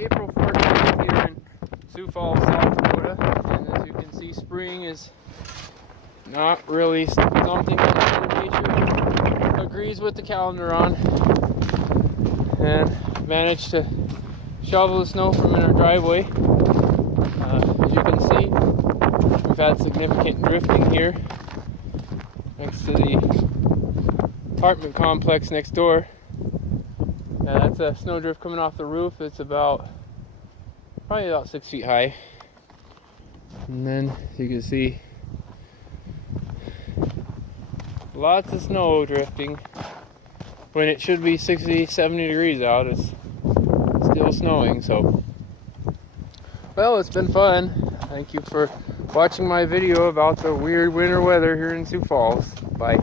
April 14th here in Sioux Falls, South Dakota, and as you can see, spring is not really something that Mother Nature agrees with the calendar on. And managed to shovel the snow from in our driveway. As you can see, we've had significant drifting here next to the apartment complex next door. That's a snowdrift coming off the roof. It's probably about 6 feet high. And then you can see lots of snow drifting when it should be 60, 70 degrees out. It's still snowing. So, well, it's been fun. Thank you for watching my video about the weird winter weather here in Sioux Falls. Bye.